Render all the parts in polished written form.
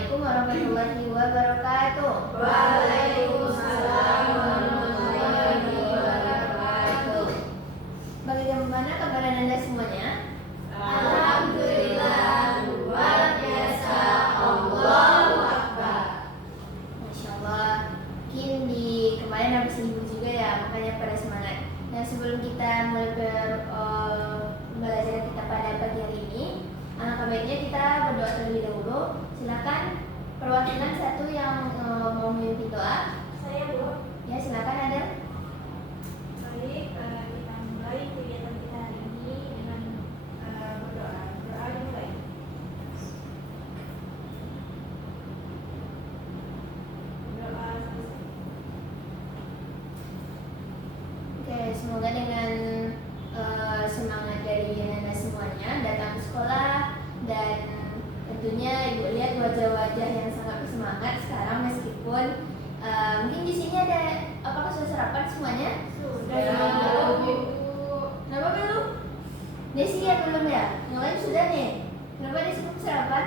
Assalamualaikum warahmatullahi wabarakatuh. Waalaikumsalam warahmatullahi wabarakatuh. Bagaimana kabar Anda semuanya? Alhamdulillah, luar biasa. Allahu Akbar. Masya Allah. Mungkin di kemarin habis libur juga ya, makanya pada semangat. Nah, sebelum kita mulai belajar kita pada pagi hari ini, alangkah baiknya kita berdoa terlebih dahulu. Silakan perwakilan satu yang mau memimpin doa. Saya Bu. Ya, silakan ada. Baik, kita mulai kegiatan kita hari ini dengan berdoa. Doa dimulai. Doa selesai. Oke, semoga dengan semangat dari Anda semuanya datang ke sekolah, dan tentunya Ibu lihat wajah-wajah yang sangat bersemangat sekarang meskipun mungkin di sini ada, apakah sudah sarapan semuanya? Sudah. Kenapa belum? Desi ya belum ya? Yang lain sudah nih. Kenapa Desi belum sarapan?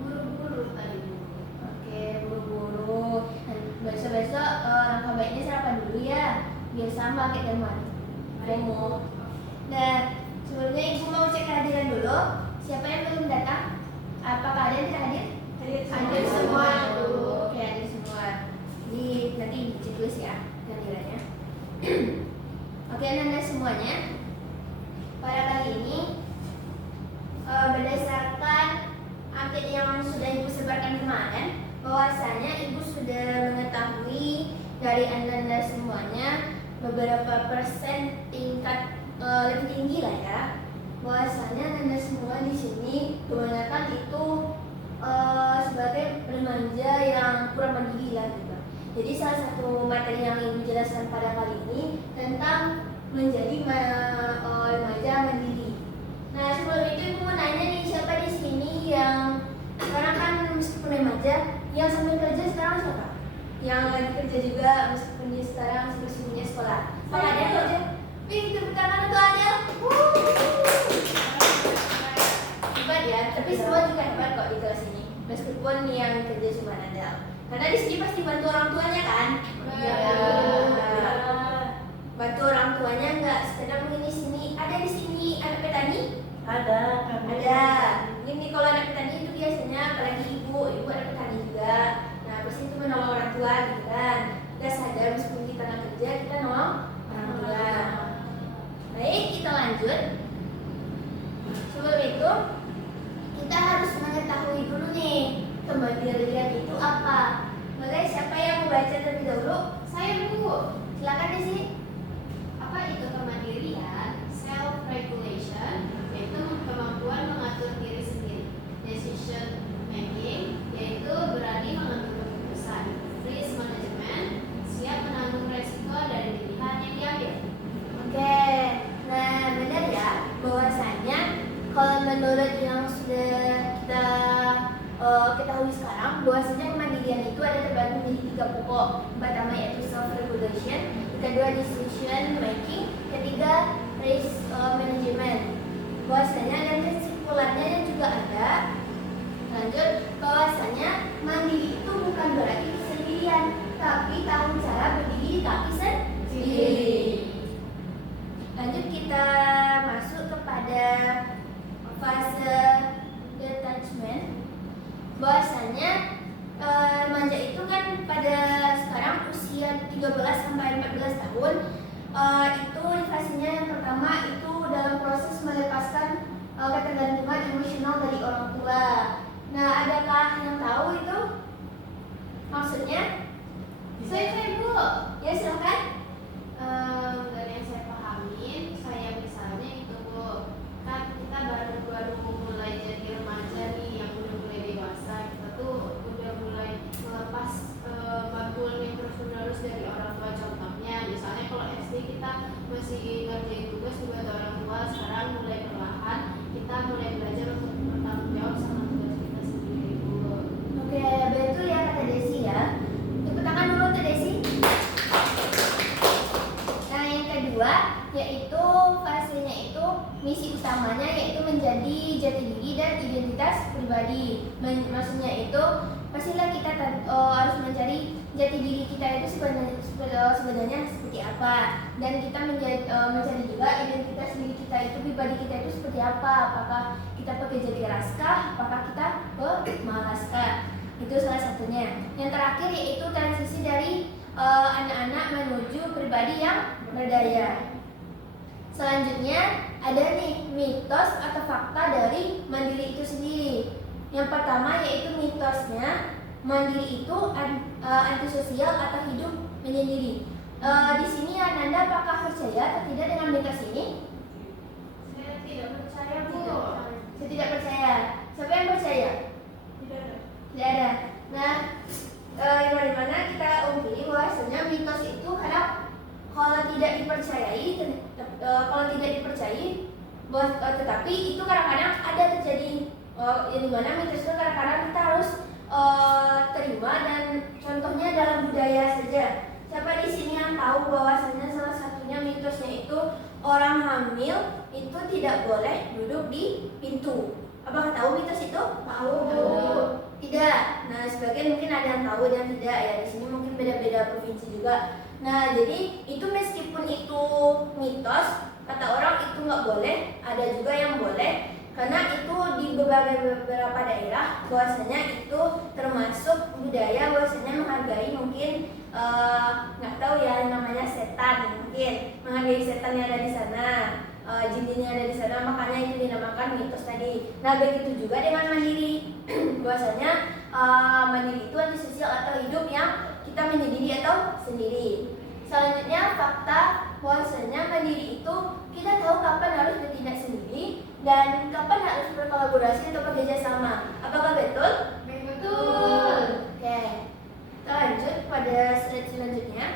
Buru-buru tadi Bu. Oke, buru-buru. Besok-besok langkah baiknya sarapan dulu ya, biar sama kayak teman. Mau. Nah, sebelumnya Ibu mau cek kehadiran dulu. Siapa yang belum datang? Apakah ada yang hadir? Hadir semua Bu. Oke, hadir semua. Jadi nanti dicek dulu ya kehadirannya. Oke, Anda semuanya. Pada kali ini berdasarkan angket yang sudah Ibu sebarkan kemarin, bahwasanya Ibu sudah mengetahui dari Anda semuanya beberapa persen tingkat lebih tinggi lah ya, bahwasanya Anda semua di sini kebanyakan itu sebagai remaja yang kurang mandiri lah gitu. Jadi salah satu materi yang Ibu jelaskan pada kali ini tentang menjadi remaja mandiri. Nah, sebelum itu Ibu mau nanya nih, siapa di sini yang sekarang kan meskipun remaja, yang sambil kerja sekarang siapa? Yang lagi kerja juga meskipun dia sekarang sibuk-sibuknya sekolah. Apakah ada yang kerja? Wih, tepuk tangan untuk Adel. Hebat ya, tapi semua juga hebat kok di kelas ini. Meskipun yang kerja cuma Adel. Karena di sini pasti bantu orang tuanya kan? Iya. Bantu orang tuanya nggak sekedar begini sini. Ada di sini anak petani? Ada. Ada. Ini kalau anak petani itu biasanya apalagi ibu anak petani juga. Nah, pasti itu menolong orang tua gitu kan. Kita sadar meskipun kita nggak kerja, kita nolong orang tua. Baik, kita lanjut. Sebelum itu, kita harus mengetahui dulu nih, kemandirian itu apa. Boleh siapa yang membaca terlebih dahulu? Saya Bu. Silakan di sini. Apa itu kemandirian? Self-regulation, yaitu kemampuan mengatur diri sendiri. Decision making, yaitu berani mengambil keputusan. Risk management, siap menanggung resiko dari pilihan yang diambil. Oke, nah benar ya, bahwasanya kalau menurut yang sudah kita ketahui sekarang, bahwasanya kemandirian itu ada terbagi menjadi 3 pokok. Pertama yaitu self-regulation, kedua decision making, ketiga risk management. Bahwasanya dan kesimpulannya yang juga ada. Lanjut, bahwasanya mandiri itu bukan berarti sendirian, tapi tahu cara berdiri di kaki sendiri. Lanjut, kita masuk kepada fase detachment. Bahwasanya remaja itu kan pada sekarang usia 13 sampai 14 tahun. Itu fasenya yang pertama itu dalam proses melepaskan ketergantungan emosional dari orang tua. Nah, adakah yang tahu itu maksudnya? Saya Bu. Ya, silakan. Dari yang saya pahamin, saya misalnya itu Bu, kan kita baru mulai jadi remaja nih, yang udah mulai dewasa, kita tuh udah mulai melepas bakul yang terus-menerus dari orang tua. Contohnya, misalnya kalau SD kita masih ngerjain tugas buat orang tua, sekarang mulai perlahan kita mulai belajar untuk bertanggung jawab sama tugas kita sendiri Bu. Oke, betul ya kata Desi ya. Tepuk tangan dulu untuk Desi. Nah, yang kedua yaitu fasenya itu misi utamanya yaitu menjadi jati diri dan identitas pribadi. pribadi. Maksudnya itu pastilah kita harus mencari jati diri kita itu sebenarnya seperti apa, dan kita mencari juga identitas diri kita itu, pribadi kita itu seperti apa. Apakah kita pekerja keras kah? Apakah kita pemalas kah? Itu salah satunya. Yang terakhir yaitu transisi dari anak-anak menuju pribadi yang berdaya. Selanjutnya ada nih mitos atau fakta dari mandiri itu sendiri. Yang pertama yaitu mitosnya mandiri itu antisosial atau hidup menyendiri. Di sini Ananda apakah percaya atau tidak dengan mitos ini? Saya tidak percaya, Bu. Saya tidak percaya. Siapa yang percaya? Tidak ada. Tidak ada. Nah, dimana kita ungkiri bahwasanya mitos itu kalau tidak dipercayai, tetapi itu kadang-kadang ada terjadi. Yang dimana mitos itu kadang-kadang kita harus terima, dan contohnya dalam budaya saja. Siapa di sini yang tahu bahwasanya salah satunya mitosnya itu orang hamil itu tidak boleh duduk di pintu? Apakah tahu mitos itu? Tahu. Tidak. Nah, sebagian mungkin ada yang tahu dan tidak ya. Di sini mungkin beda-beda provinsi juga. Nah, jadi itu meskipun itu mitos, kata orang itu nggak boleh, ada juga yang boleh. Karena itu di beberapa daerah bahwasanya itu termasuk budaya bahwasanya menghargai mungkin nggak tahu ya namanya setan, mungkin menghargai setan yang ada di sana, jin-jin yang ada di sana, makanya itu dinamakan mitos tadi. Nah, begitu juga dengan mandiri. Bahwasanya mandiri itu antisosial atau hidup yang kita menyendiri atau sendiri. Selanjutnya fakta bahwasanya mandiri itu kita tahu kapan harus bertindak sendiri dan kapan harus berkolaborasi atau bekerja sama. Apakah betul? Betul. Oke. Kita lanjut pada slide selanjutnya.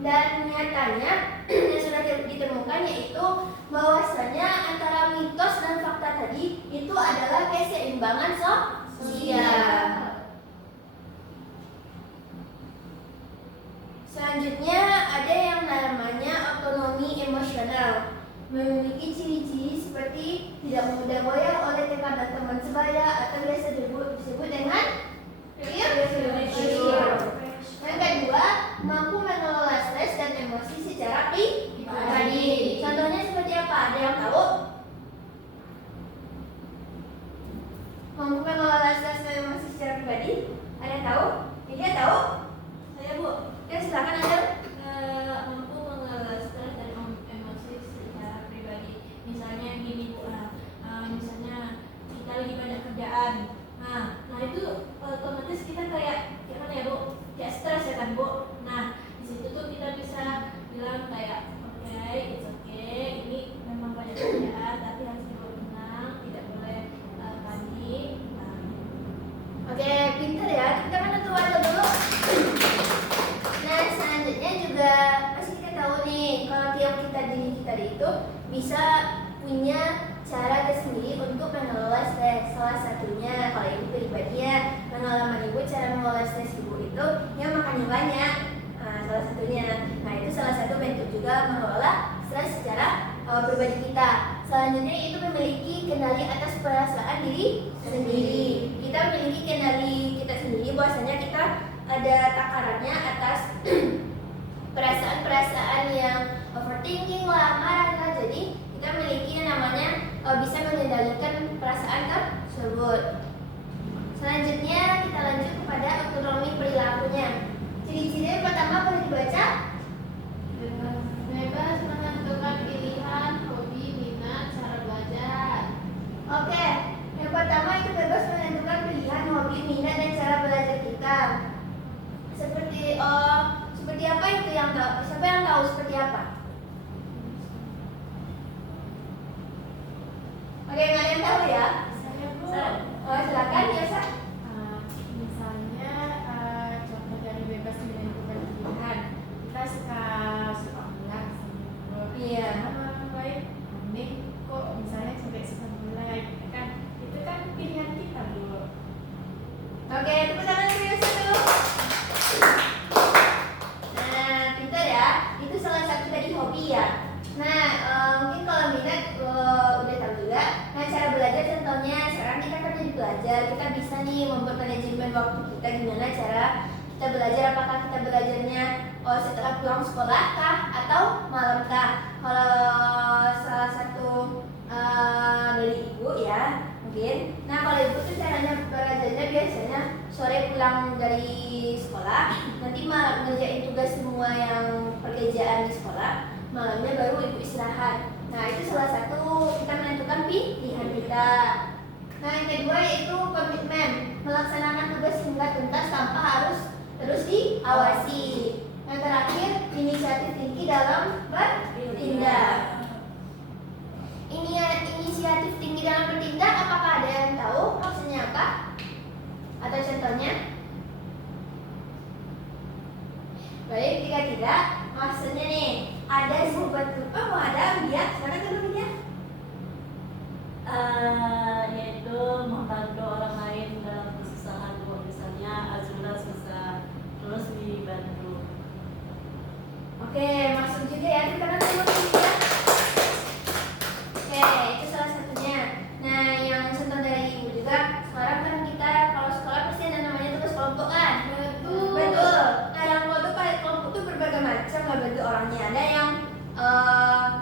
Dan nyatanya yang sudah ditemukan yaitu bahwasanya antara mitos dan fakta tadi itu adalah keseimbangan sosial. Selanjutnya ada yang namanya otonomi emosional. Memiliki ciri-ciri seperti tidak mudah goyah oleh tekanan teman sebaya atau biasa disebut dengan peer pressure. Yang kedua, mampu mengelola stres dan emosi secara pribadi. Contohnya seperti apa? Ada yang tahu? Mampu mengelola stres dan emosi secara pribadi? Ada yang tahu? Dia tahu? Saya, Bu. Ya, silakan Anda. Mampu mengelola stres dan emosi secara pribadi. Misalnya gini, Bu. Misalnya kita lagi banyak kerjaan. Nah itu otomatis kita kayak gimana ya, Bu? Kayak stres ya kan, Bu. Nah, di situ tuh kita bisa bilang kayak it's okay, ini memang banyak kerjaan, tapi harus dibawa tenang, tidak boleh panik. Oke, pintar ya. Kita kan tuan dulu. Nah, selanjutnya juga pasti kita tahu nih kalau tiap diri kita itu bisa punya cara tersendiri untuk mengelola stres. Salah satunya kalau ibu pribadi ya, pengalaman ibu cara mengelola stres ibu itu ya makannya banyak. Salah satunya. Nah, itu salah satu bentuk juga mengelola stres secara pribadi kita. Selanjutnya itu memiliki kendali atas perasaan diri sendiri. Kita memiliki kendali kita sendiri, bahwasanya kita ada takarannya atas perasaan-perasaan yang overthinking lah, marah lah. Jadi kita memiliki yang namanya bisa mengendalikan perasaan tersebut. Selanjutnya kita lanjut kepada otonomi perilakunya. Ciri-ciri yang pertama boleh dibaca. Bebas menentukan pilihan, hobi, minat, cara belajar. Oke, yang pertama itu bebas menentukan pilihan, hobi, minat, dan cara belajar kita. Seperti apa itu yang tahu? Siapa yang tahu seperti apa? Oke, nggak ada yang tahu ya? Saya, Bu. Silakan ya, Sa. Misalnya contoh dari bebas menentukan pilihan, kita suka bola Iya. baik aneh kok misalnya sampai suka bola gitu kan, itu kan pilihan kita, Bu. Oke, tepuk tangan serius dulu. Nah, pintar ya. Itu salah satu dari hobi ya. Nah, mungkin kalau minat contohnya sekarang kita kan jadi belajar, kita bisa nih membuat manajemen waktu kita, gimana cara kita belajar, apakah kita belajarnya setelah pulang sekolah kah atau malam kah. Kalau salah satu dari ibu ya mungkin, nah kalau ibu tuh caranya belajarnya biasanya sore pulang dari sekolah, nanti malam ngerjain tugas semua yang pekerjaan di sekolah, malamnya baru ibu istirahat. Nah itu salah satu kita menentukan pilihan kita. Nah yang kedua yaitu komitmen, melaksanakan tugas hingga tuntas tanpa harus terus diawasi. Yang terakhir inisiatif tinggi dalam bertindak. Ini inisiatif tinggi dalam bertindak, apakah ada yang tahu maksudnya apa? Atau contohnya? Baik, jika tidak, maksudnya nih ada sebuah ada lihat, sekarang dulu ya. Yaitu membantu orang lain dalam kesusahan, misalnya Azura susah terus dibantu. Oke, masuk juga ya, karena dulu ya. Oke, itu salah satunya. Nah, yang contoh dari ibu juga, sekarang kan kita kalau sekolah pasti ada namanya tugas kelompok kan? Betul. Nah, yang kelompok tuh berbagai macam lah bentuk orangnya. Ada yang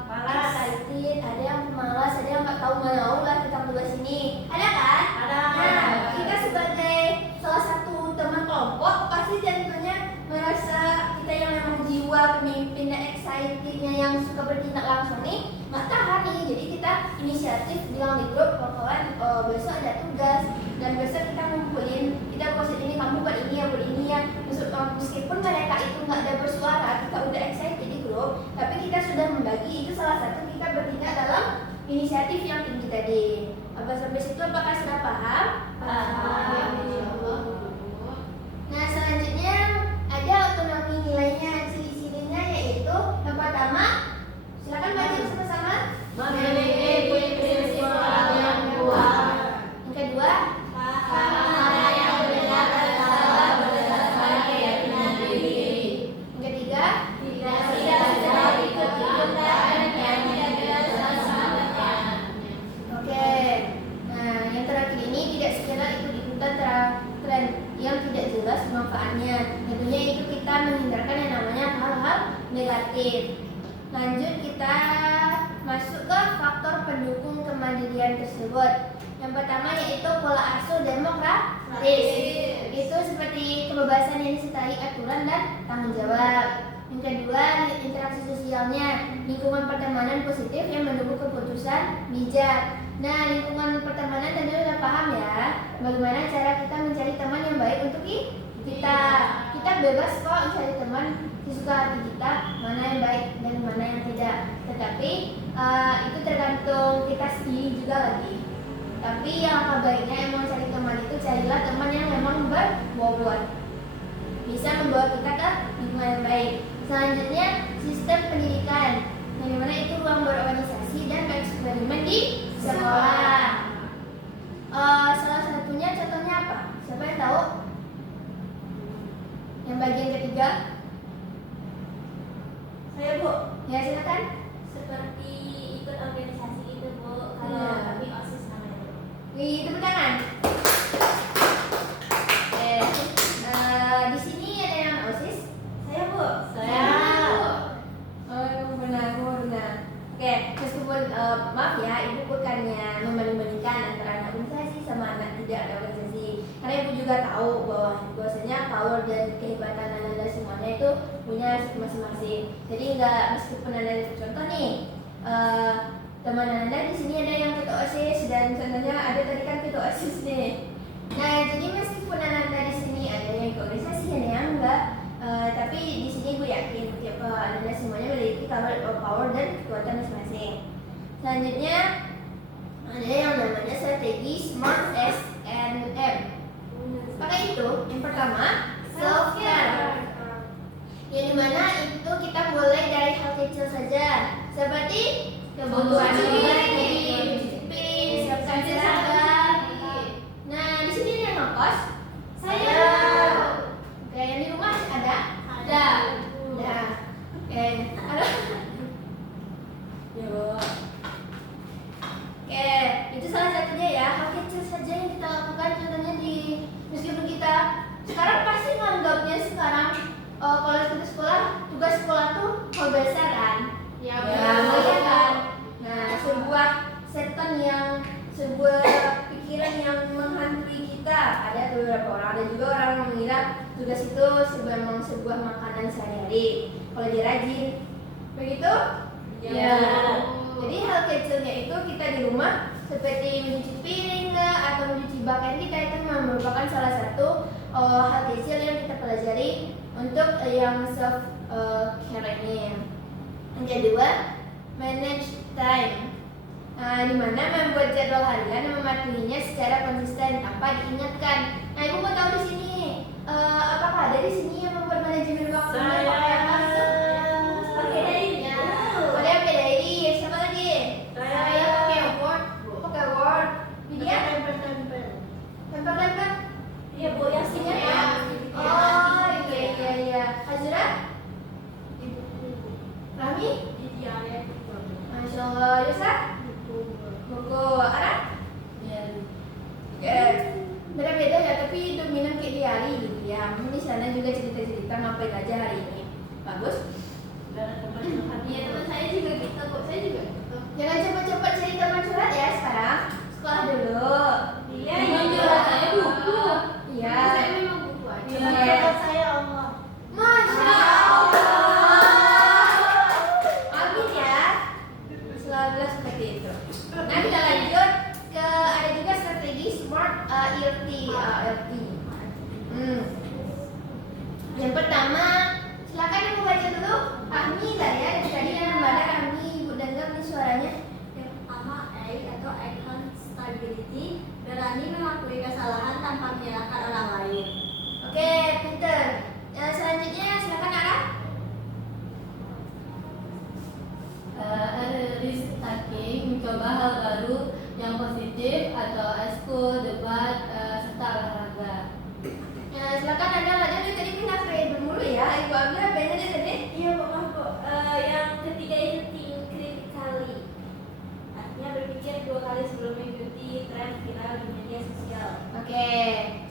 malas, excited, ada yang malas, ada yang nggak tahu mau lah tentang tugas ini. Ada kan? Ada. Nah, kita sebagai salah satu teman kelompok pasti tentunya merasa kita yang memang jiwa pemimpin dan excitednya yang suka bertindak langsung nih nggak tahan nih. Jadi kita inisiatif bilang di grup, kawan besok ada tugas dan besok kita ngumpulin, kita post ini, kamu buat ini ya. Meskipun mereka itu nggak ada bersuara, kita udah excited di grup, tapi kita sudah membagi. Itu salah satu kita bertindak dalam inisiatif yang tinggi tadi. Apa sampai situ apakah sudah paham? Paham. Nah selanjutnya ada otonomi nilainya, ciri-cirinya yaitu yang pertama, silakan baca bersama-sama. Memiliki prinsip moral yang kuat. Yang kedua, Paham mana yang benar dan salah berdasarkan keyakinan diri. yang ketiga, Tidak sia-sia ikut-ikutan yang tidak dilaksanakan. oke. Nah yang terakhir ini tidak sekedar ikut-ikutan tren yang tidak jelas manfaatnya. Tentunya itu kita menghindarkan yang namanya hal-hal negatif. Lanjut kita masuk ke faktor pendukung kemandirian tersebut. Yang pertama yaitu pola asuh demokratis. Itu seperti kebebasan yang disertai aturan dan tanggung jawab. Yang kedua, interaksi sosialnya, lingkungan pertemanan positif yang mendukung keputusan bijak. Nah, lingkungan pertemanan tentu sudah paham ya, bagaimana cara kita mencari teman yang baik untuk kita. Kita bebas kok mencari teman sesuka hati kita, mana yang baik dan mana yang tidak. Tetapi itu tergantung kita sendiri juga lagi. Tapi yang apa baiknya emang cari teman itu, carilah teman yang memang berbobot, bisa membawa kita ke lingkungan yang baik. Selanjutnya sistem pendidikan, yang dimana itu ruang berorganisasi dan bereksperimen di sekolah. Salah satunya contohnya apa? Siapa yang tahu? Yang bagian ketiga? Saya Bu, Ya silakan. seperti ikut organisasi itu Bu. Kalau Iya. kami OSIS namanya Bu. Wih, tepuk tangan. Di sini ada yang OSIS? Saya Bu. Saya. Benar. Oke, meskipun maaf ya, ibu bukannya membanding-bandingkan antara anak organisasi sama anak tidak ada organisasi. Karena ibu juga tahu bahwasanya power dan kehebatan anda semuanya itu punya masing-masing. Jadi enggak, meskipun anda contoh nih, teman anda di sini ada yang ketua OSIS dan contohnya ada tadi kan ketua OSIS nih. Nah, jadi meskipun anda di sini ada yang ke organisasi, ada yang enggak. Tapi di sini gue yakin tiap anda semuanya memiliki power dan kekuatan masing-masing. Selanjutnya ada yang namanya strategi SMART S&M. Maka itu yang pertama self care, yang dimana itu kita mulai dari hal kecil saja seperti kebutuhan mandi, cuci piring, siapkan seragam. Nah di sini ada yang ngekos. Saya. Oke, yang di rumah ada? Ada. Nah, oke. Ada? Ya Bu. Oke, itu salah satunya ya, hal kecil saja yang kita lakukan. Contohnya meskipun kita sekarang pasti nganggapnya sekarang kalau kita sekolah, tugas sekolah tuh hal besar kan? Ya, Iya kan? Nah, sebuah pikiran yang menghantui kita. Ada beberapa orang, ada juga orang yang mengira tugas itu memang sebuah makanan sehari-hari. Kalau dia rajin, begitu? Ya. Jadi hal kecilnya itu kita di rumah seperti mencuci piring atau mencuci pakaian kita itu merupakan salah satu hal kecil yang kita pelajari untuk yang self care ini. Yang kedua, manage time. Di mana membuat jadwal harian dan mematuhinya secara konsisten tanpa diingatkan. Nah, ibu mau tahu di sini, apakah ada di sini yang membuat manajemen waktunya pakai apa? Pakai diary. Ada yang pakai diary. Siapa lagi? Saya pakai Word. Pakai Word. Dia Tempel. tempel-tempel. Iya, Bu, yang sini Ya. ya. Oh, iya. Azura? Rami? Masya Allah. Yosa? Buku. Ara? Beda-beda ya, tapi dominan kayak diary gitu ya. Di sana juga cerita-cerita ngapain aja hari ini. Bagus. Iya, teman saya juga gitu kok. Saya juga gitu. Jangan cepat-cepat cerita curhat ya sekarang. Sekolah dulu. Iya, Saya buku. Iya. Saya memang buku aja. Iya. Saya Allah. Masya Allah. Amin ya. Selalu seperti itu. Nah, kita lanjut ke ada juga strategi smart ERT. Yang pertama, silakan ibu baca dulu. Ahmi lah ya, dari tadi yang membaca Ahmi, ibu dengar nih suaranya. Yang pertama, A atau accountability, berani mengakui kesalahan tanpa menyalahkan orang lain. Oke, pinter. Selanjutnya silakan Ara. Risk taking, mencoba hal baru yang positif atau ekskul, debat, serta olahraga. Silakan Anda lanjut. Dia tadi pindah ke ibu dulu ya. Ibu ambil HP-nya dia tadi. Iya, Bu. Yang ketiga itu think critically. Artinya berpikir 2 kali sebelum mengikuti tren viral di media sosial. Oke,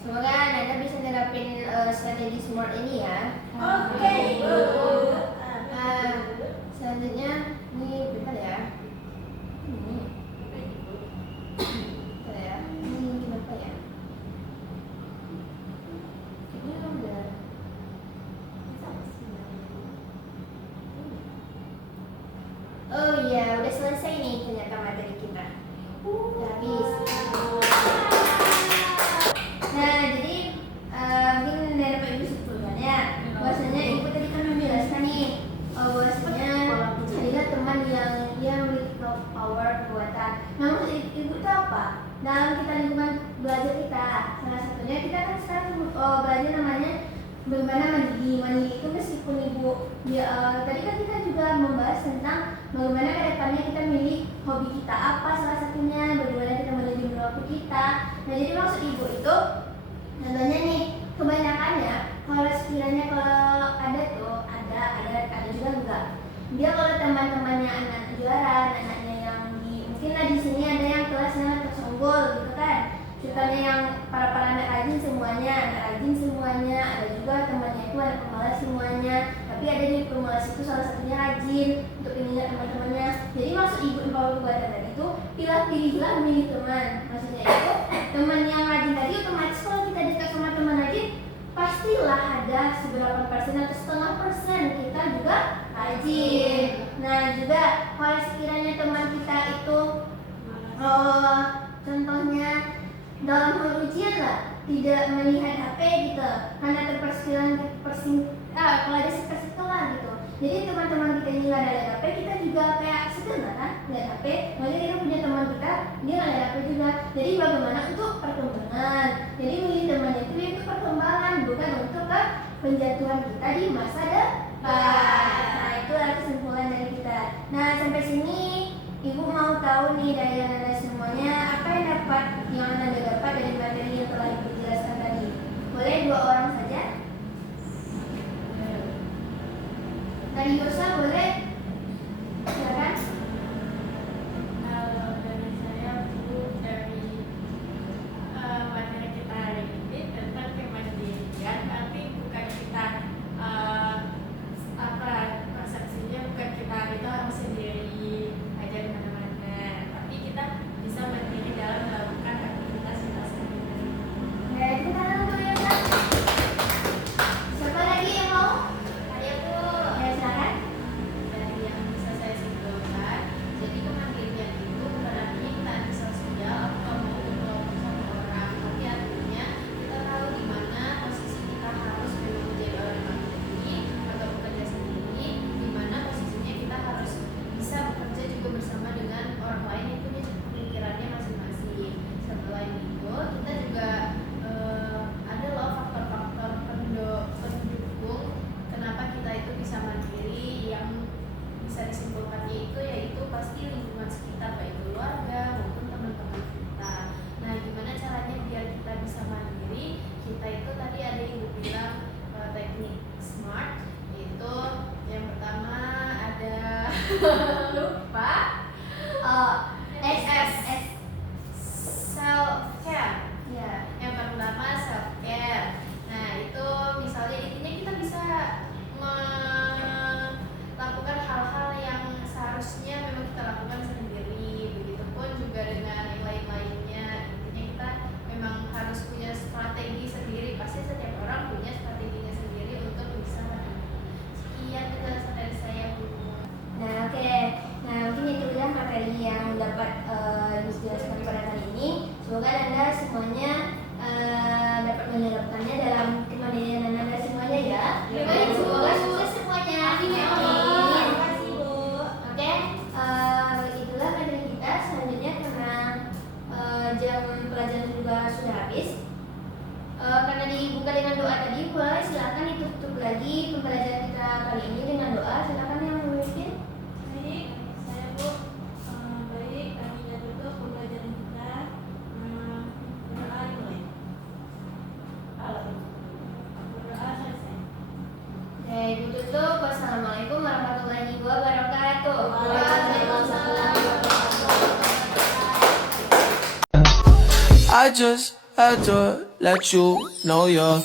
semoga Anda bisa nerapin strategi smart ini ya. Oke, Bu. Selanjutnya, ini bentar ya. Ini, bentar ya. Ini kenapa ya? Ini udah. Oh iya, udah selesai nih ternyata materi kita. Udah habis. Nah, jadi mungkin dari Pak Ibu simpulkannya, bahwasanya Ibu tadi kan menjelaskan nih, bahwasanya carilah teman yang dia memiliki power kekuatan. Nah, maksud Ibu itu apa? Dalam kita lingkungan belajar kita, salah satunya kita kan sekarang belajar namanya bagaimana mandiri. Mandiri itu meskipun Ibu tadi kan kita juga membahas tentang bagaimana kedepannya kita milih hobi kita apa, salah satunya bagaimana kita manajemen waktu kita. Nah, jadi maksud Ibu itu contohnya nih, kebanyakannya kalau sekiranya kalau ada tuh ada juga enggak. Dia kalau teman-temannya anak juara, anaknya yang mungkin lah di sini ada yang kelasnya tersonggol gitu kan. Contohnya yang para anak rajin semuanya, ada juga temannya itu anak pemalas semuanya. Tapi ada di pemalas itu salah satunya rajin untuk mengingat teman-temannya. Jadi maksud Ibu empower kekuatan tadi itu pilih-pilihlah memilih teman. Maksudnya itu teman yang rajin tadi otomatis kalau kita dekat sama teman rajin pastilah ada seberapa persen atau setengah persen kita juga rajin. Nah juga kalau sekiranya teman kita itu contohnya dalam hal ujian lah tidak melihat HP gitu, hanya kalau ada sekel-sekel gitu. Jadi teman-teman kita ini nggak ada HP, kita juga kayak sedang kan nggak HP. Makanya kita punya teman kita dia nggak ada HP juga. Jadi bagaimana untuk perkembangan? Jadi milih temannya itu untuk perkembangan, bukan untuk penjatuhan kita di masa depan. Nah itu adalah kesimpulan dari kita. Nah sampai sini Ibu mau tahu nih dari Anda semuanya apa yang Anda dapat dari materi yang telah Ibu jelaskan tadi. Boleh 2 orang saja? Dari Yosa boleh? Silakan. Kalau dari saya, Bu, dari lupa. S. Self care. Ya. Yang pertama self care. Nah itu misalnya intinya kita bisa melakukan hal-hal yang seharusnya memang kita lakukan sendiri. Begitupun juga dengan yang lain-lainnya. Intinya kita memang harus punya strategi sendiri. Pasti setiap orang punya strateginya sendiri untuk bisa menentukan. Sekian penjelasan dari saya, Bu. Nah, oke. Nah, mungkin itu ya materi yang dapat dijelaskan pada kali ini. Semoga Anda semuanya dapat menerapkannya dalam kemandirian Anda semuanya ya. Terima kasih, Bu. Semoga sukses semuanya. Amin ya Allah. Amin. Terima kasih, Bu. Oke, itulah materi kita. Selanjutnya karena jam pelajaran juga sudah habis. Karena dibuka dengan doa tadi, boleh silakan ditutup lagi pembelajaran kita kali ini dengan doa. Silakan yang memimpin. Baik, saya Bu. Baik, kami sudah tutup pembelajaran kita. Berdoa dimulai. Berdoa selesai. Oke, ditutup. Wassalamualaikum warahmatullahi wabarakatuh. Waalaikumsalam. I just had to let you know you're